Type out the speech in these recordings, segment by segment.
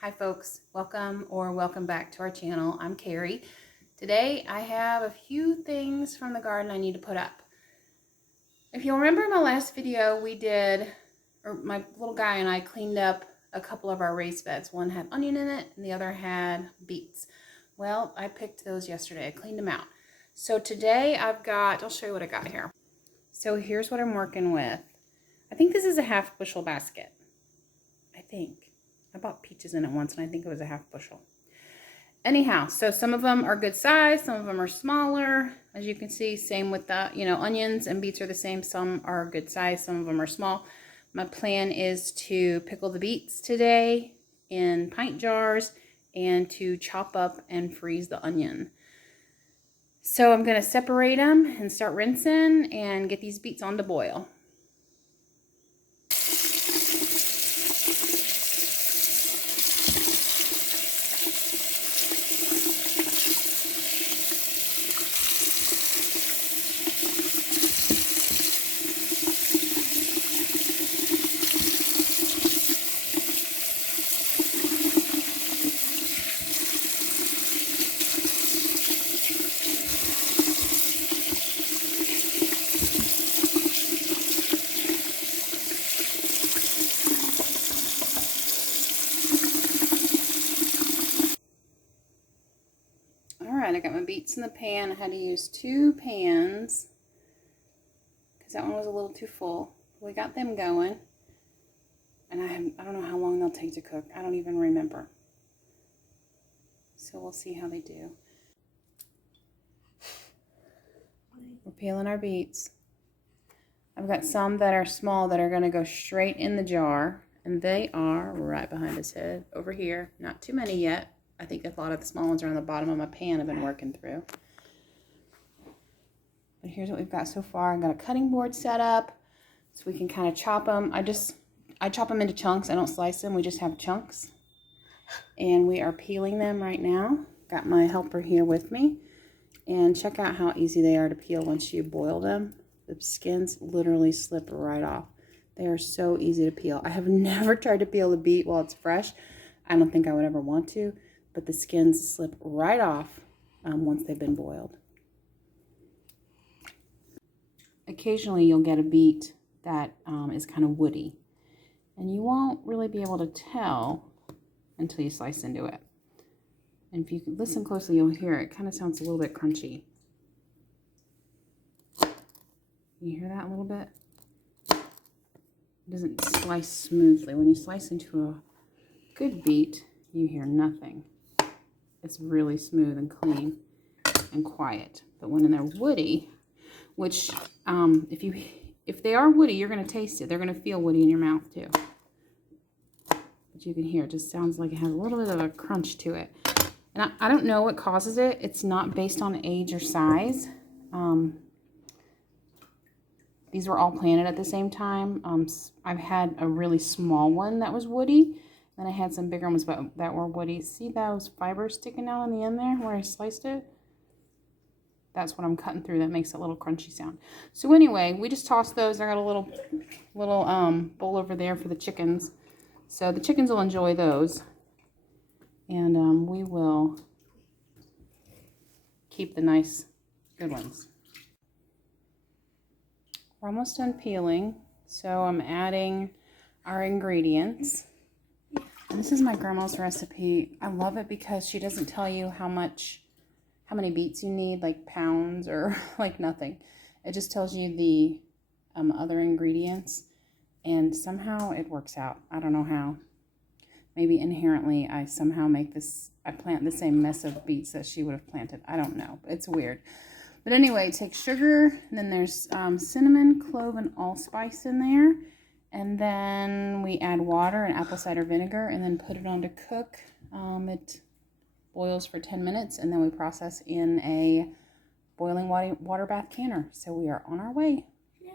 Hi folks, welcome back to our channel. I'm Carrie. Today I have a few things from the garden I need to put up. If you'll remember in my last video my little guy and I cleaned up a couple of our raised beds. One had onion in it and the other had beets. Well, I picked those yesterday. I cleaned them out. So today I'll show you what I got here. So here's what I'm working with. I think this is a half bushel basket. I bought peaches in it once and I think it was a half bushel. Anyhow, so some of them are good size, some of them are smaller. As you can see, same with the, onions and beets are the same. Some are good size, some of them are small. My plan is to pickle the beets today in pint jars and to chop up and freeze the onion. So I'm going to separate them and start rinsing and get these beets on to boil. I got my beets in the pan. I had to use 2 pans because that one was a little too full. We got them going, and I don't know how long they'll take to cook. I don't even remember. So we'll see how they do. We're peeling our beets. I've got some that are small that are going to go straight in the jar, and they are right behind his head over here. Not too many yet. I think a lot of the small ones are on the bottom of my pan I've been working through. But here's what we've got so far. I've got a cutting board set up so we can kind of chop them. I chop them into chunks. I don't slice them. We just have chunks. And we are peeling them right now. Got my helper here with me. And check out how easy they are to peel once you boil them. The skins literally slip right off. They are so easy to peel. I have never tried to peel the beet while it's fresh. I don't think I would ever want to. But the skins slip right off once they've been boiled. Occasionally you'll get a beet that is kind of woody, and you won't really be able to tell until you slice into it. And if you listen closely, you'll hear it kind of sounds a little bit crunchy. You hear that a little bit? It doesn't slice smoothly. When you slice into a good beet, you hear nothing. It's really smooth and clean and quiet. But when they're woody, which if they are woody, you're going to taste it. They're going to feel woody in your mouth too. But you can hear it just sounds like it has a little bit of a crunch to it. And I don't know what causes it. It's not based on age or size. These were all planted at the same time. I've had a really small one that was woody. Then I had some bigger ones that were woody. See those fibers sticking out on the end there where I sliced it? That's what I'm cutting through that makes a little crunchy sound. So anyway, we just tossed those. I got a little bowl over there for the chickens. So the chickens will enjoy those. And we will keep the nice, good ones. We're almost done peeling. So I'm adding our ingredients. And this is my grandma's recipe. I love it because she doesn't tell you how many beets you need, like pounds or like nothing. It just tells you the other ingredients, and somehow it works out. I don't know how. Maybe inherently I somehow I plant the same mess of beets that she would have planted. I don't know. It's weird. But anyway, take sugar, and then there's cinnamon, clove, and allspice in there. And then we add water and apple cider vinegar and then put it on to cook. It boils for 10 minutes and then we process in a boiling water bath canner. So we are on our way. Yay.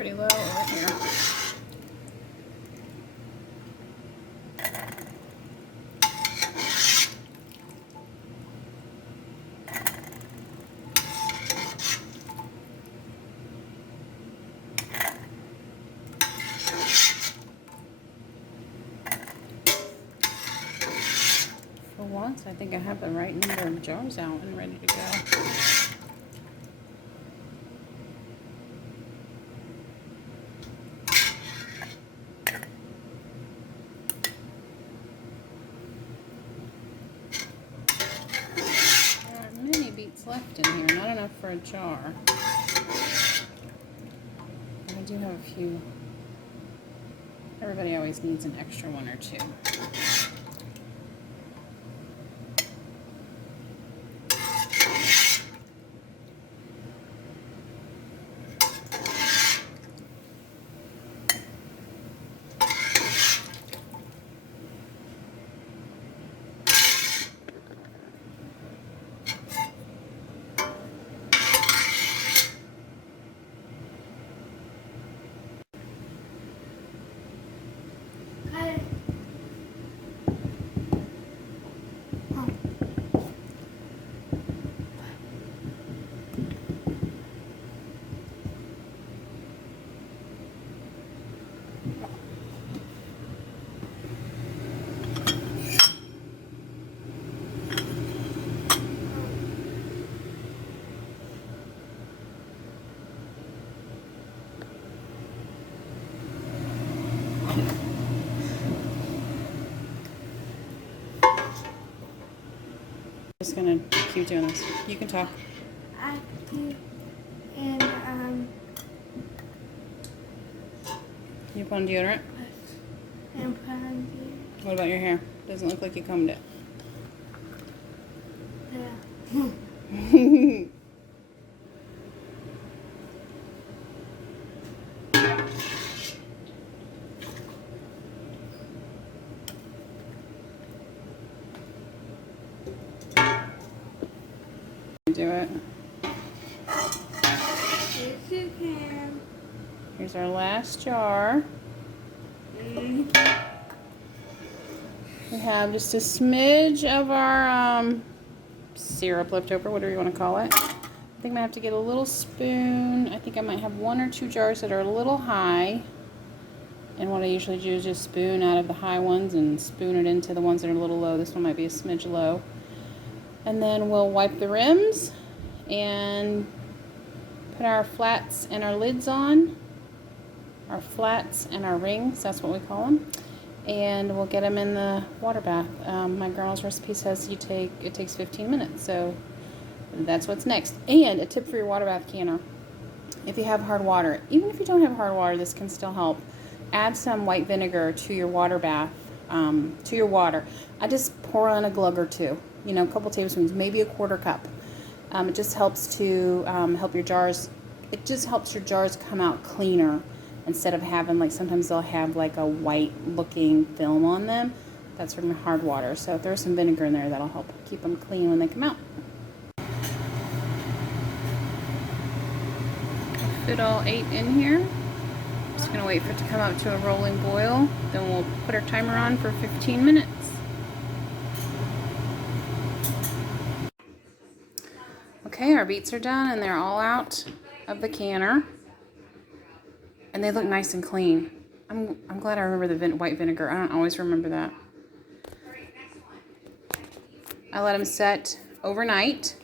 pretty low over here. For once, I think I have the right number of jars out and ready to go. Left in here, not enough for a jar. But I do have a few. Everybody always needs an extra one or two. Just gonna keep doing this. You can talk. You put on deodorant? And put on deodorant. What about your hair? Doesn't look like you combed it. Yeah. Do it. Yes, you can. Here's our last jar. We have just a smidge of our syrup left over, whatever you want to call it. I think I might have to get a little spoon. I think I might have 1 or 2 jars that are a little high. And what I usually do is just spoon out of the high ones and spoon it into the ones that are a little low. This one might be a smidge low. And then we'll wipe the rims and put our flats and our lids on. Our flats and our rings, that's what we call them. And we'll get them in the water bath. My grandma's recipe says it takes 15 minutes, so that's what's next. And a tip for your water bath canner. If you have hard water, even if you don't have hard water, this can still help. Add some white vinegar to your water bath, to your water. I just pour on a glug or two. You know, a couple tablespoons, maybe a 1/4 cup. It just helps to help your jars. It just helps your jars come out cleaner instead of having, like, sometimes they'll have like a white looking film on them. That's from hard water. So if there's some vinegar in there, that'll help keep them clean when they come out. Put all 8 in here. Just gonna wait for it to come up to a rolling boil. Then we'll put our timer on for 15 minutes. Okay, our beets are done and they're all out of the canner. And they look nice and clean. I'm glad I remember the white vinegar. I don't always remember that. I let them set overnight.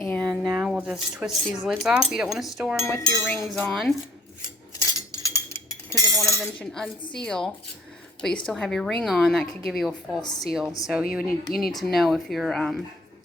And now we'll just twist these lids off. You don't want to store them with your rings on, because if one of them should unseal, but you still have your ring on, that could give you a false seal. So you need to know if your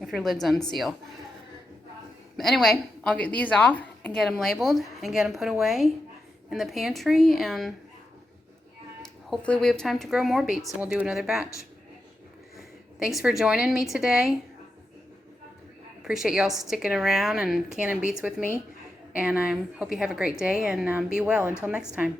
lids unseal. But anyway, I'll get these off and get them labeled and get them put away in the pantry, and hopefully we have time to grow more beets and we'll do another batch. Thanks for joining me today. Appreciate y'all sticking around and canning beets with me, and I hope you have a great day and be well until next time.